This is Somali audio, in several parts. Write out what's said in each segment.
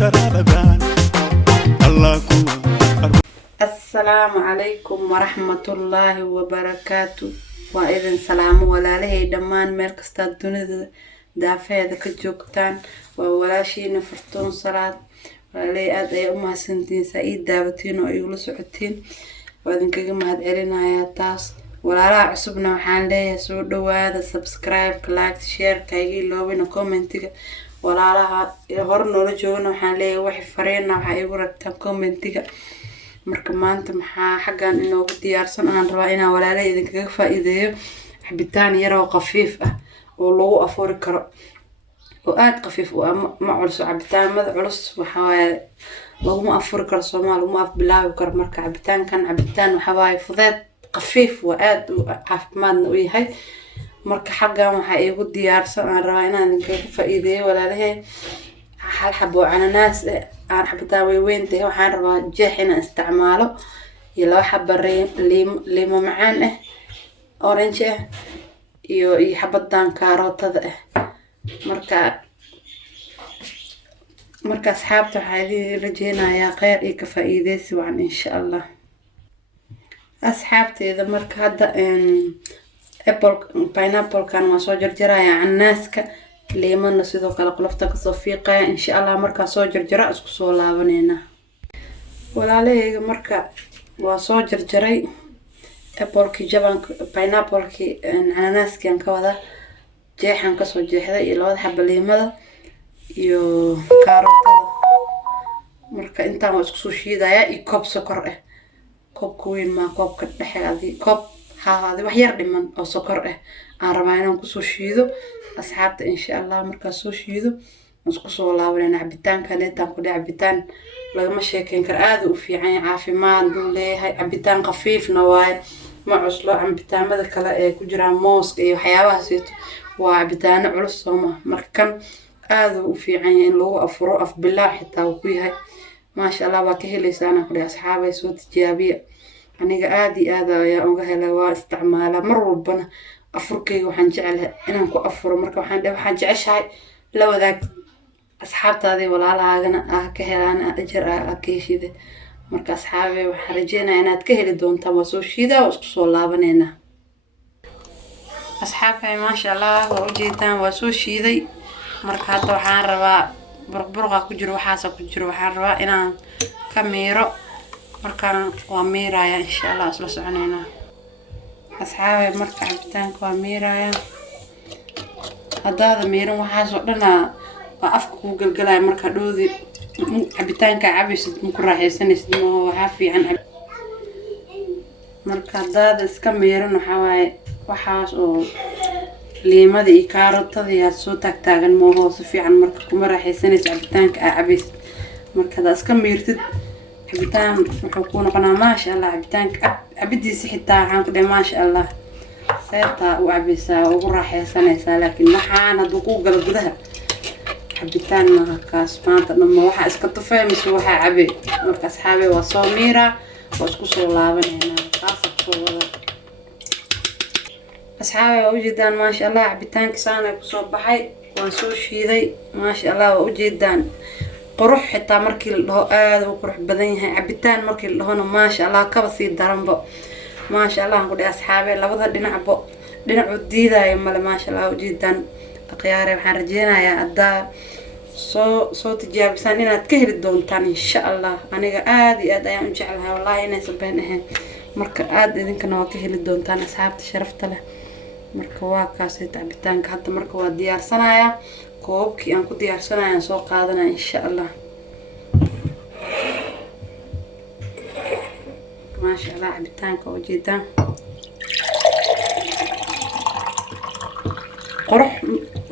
استرالبان الله كوا السلام عليكم ورحمة الله وبركاته وإذن سلام ولا له دمان مركز الدنيا دافع ذاك الجوكتان ولا شيء نفرتون صلاة ولا أدي أمها سنتين سعيد دابتين ويقولوا سعتين وإذن كجمع هذا يا تاس ولا لا عصبنا وحان ليه سود هذا سبسكرايب لايك شير كايجي لوبين كومنتي ولا لا هرنا ولا جونا وحان ليه وحي فرينا وحي ورتب كومنتي marka maanta maxaa xagan inoo diyaarsan aan rabaa inaan walaalay idinkaga faa'iideeyo xabitaan yar oo qafiif ah oo lagu afuri karo oo aad qafiif u ah ma culus cabitaanada culus waxa waaye lagu afuri karo Soomaali lagu afbilaawi karo marka cabitaankan cabitaan waxa waaye fudeed qafiif waa aad u caafimaad u yahay marka xagan waxa igu diyaarsan aan rabaa inaan idinkaga faa'iideeyo walaalay hal xabo ananas aan xabitaan weyn tahay waxaan rabaa jeex inaan isticmaalo iyo laba xabo liimo macaan ah orange ah iyo xabadan karootada ah marka asxaabta waxaan rajeynayaa khayr iyo ka faa'iideysi waan insha Allah asxaabteeda marka hadda pineapple kan ma soo jarjarayaa ananaska leemana sidoo kale qolofta ka soo fiiqaya insha Allah marka soo jarjara isku soo laabanayna walaalahayga marka waa soo jarjaray apple-ki jaban pineapple-ki ananaski aan ka wada jeexan ka soo jeexday iyo labada xabba leemada iyo karootada marka intaan waa isku soo shiidaya iyo koob sokor ah koobka weyn ma koobka dhexeedii koob haadi wax yar dhiman oo sokor ah aan rabaa inaan ku soo shiido asxaabta insha Allah marka soo shiido isku soo laabanayna cabitaankan intaan ku dhac cabitaan lagama sheekeyn karo aad u fiican caafimaad u leeyahay cabitaan qafiifna waay ma cuslo cabitaamada kale ee ku jira mooska iyo waxyaabahaas waa cabitaano culus Soomaa markan aad u fiican in lagu afuro af bilaa xitaa ku yahay ma sha Allah waa ka heleysana ku dhac asxaabay soo tijaabiya aniga aad iyo aad ayaan uga helay waa isticmaala mar walbana afurkayga waxaan jecelahay inaan ku afuro marka waxaan jeceshahay la wadaag asxaabtaadii walaalahaagana ka helaan ajar ka heshide marka asxaabay waxaan rajeynayaa inaad ka heli doontaan waa soo shiida oo isku soo laabanayna asxaabay ma sha Allah waa u jeedaan waa soo shiiday marka hadda waxaan rabaa burburqa ku jiro waxaan rabaa inaan ka miiro markaan waa miiraya insha Allah isla soconayna asxaabay marka cabitaanka waa miiraya hadaada miiran waxaas oo dhan waa afka ku galgalay marka dhoodi cabitaanka cabisid ku raaxaysanaysid waxa fiican marka hadaada iska miiran waxa waaye waxaas oo liimada iyo karootada yaa soo taagan hoos fiican marka kuma raaxaysanaysid cabitaanka cabisid marka hada iska miirtid cabitaan wuxuu ku noqonaa ma sha Allah cabitaanka cabidiisa xitaa waxaan ku dhahay ma sha Allah seeta u cabisaa ugu raaxaysanaysaa laakiin waxaan haduu ku galo gudaha cabitaan ma kaas maanta dhamma waxa iska tufaymis waxa cabe marka asxaabay waa soo miira oo isku soo laabanayna taas soo wada asxaabay u jeedaan ma sha Allah cabitaanka saana ku soo baxay waan soo shiiday ma sha Allah u jeedaan qurux xitaa markii la dhaho aad u qurux badan yahay cabitaan markii la dhaho ma sha Allah ka sii daranba ma sha Allah ku dhahay asxaabay labada dhinacba dhinac u diiday mala ma sha Allah u jeedaan aqyaare waxaan rajeynayaa adaa soo tijaabisaan inaad ka heli doontaan insha Allah aniga aad iyo aad ayaan u jecelahay wallahi inay sabeen ahayn marka aad idinkana waa ka heli doontaan asxaabta sharafta leh marka waa kaasay cabitaanka hadda marka waa diyaarsanayaa koobkii aan ku diyaarsanayaa soo qaadanaa insha Allah ma sha Allah cabitaanka oo jeedaan qurux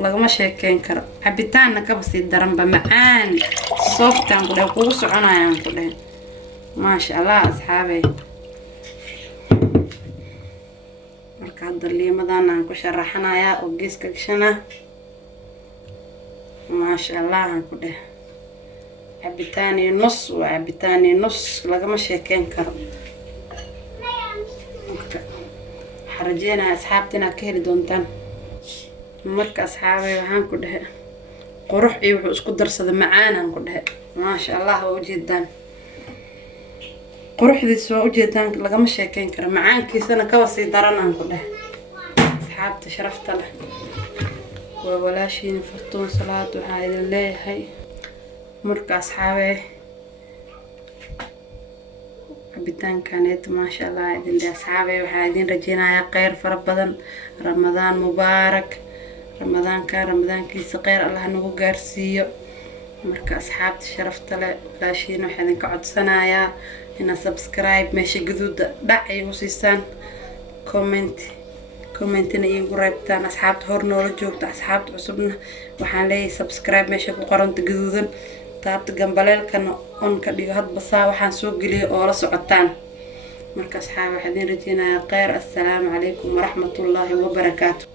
lagama sheekeyn karo cabitaanna ka basii daranba macaan sooftaan ku dhaw kugu soconayaan ku dhahay ma sha Allah asxaabay marka hadda liimadan aan ku sharaxanayaa oo geeska gashana ma sha Allah aan ku dhahay cabitaani nus waa cabitaani nus lagama sheekeyn karo xarajeenaa asxaabtina ka heli doontaan marka asxaabay waxaan ku dhahay qurux iyo wuxuu isku darsada macaan aan ku dhahay ما شاء الله وجدان quruxdiisa waa ujeedaan lagama sheekeyn karo macaankiisana ka wasii daranaan ku dheh asxaabta sharafta leh waa walaashiin Fartuun Salaad waxaa idin leeyahay marka asxaabey cabitaankaneet maasha Allah idin leeyahay asxaabey waxaa idin rajeynayaa kheyr fara badan Ramadaan mubaarak ramadaankiisa kheyr Allah nagu gaarsiiyo marka asxaabta sharafta leh walaashiin waxaan idin ka codsanayaa ina subscribe meesha gaduuda dhac ay u siisaan comment-na igu reebtaan asxaabta hor noola joogta asxaabta cusubna waxaan leeyahay subscribe meesha ku qoranta gaduudan taabta gambaleelkana on ka dhigo hadba saa waxaan soo geliyay oo la socotaan marka asxaab waxaan idin rajeynayaa kheyr assalaamu calaykum waraxmatullaahi wabarakaatuh